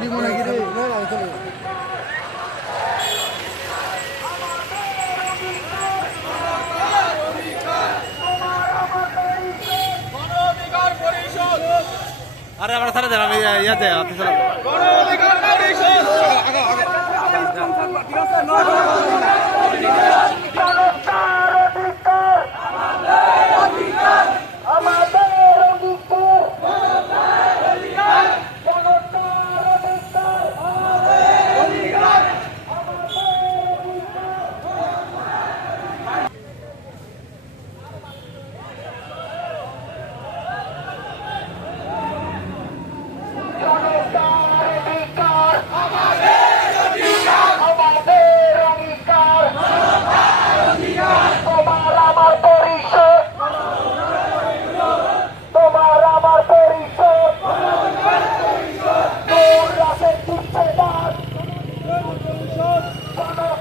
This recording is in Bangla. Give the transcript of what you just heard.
করিব নাকি রে আরে আমার সারা দেন আমি ইয়াতে আপনি সারা ハハハハ!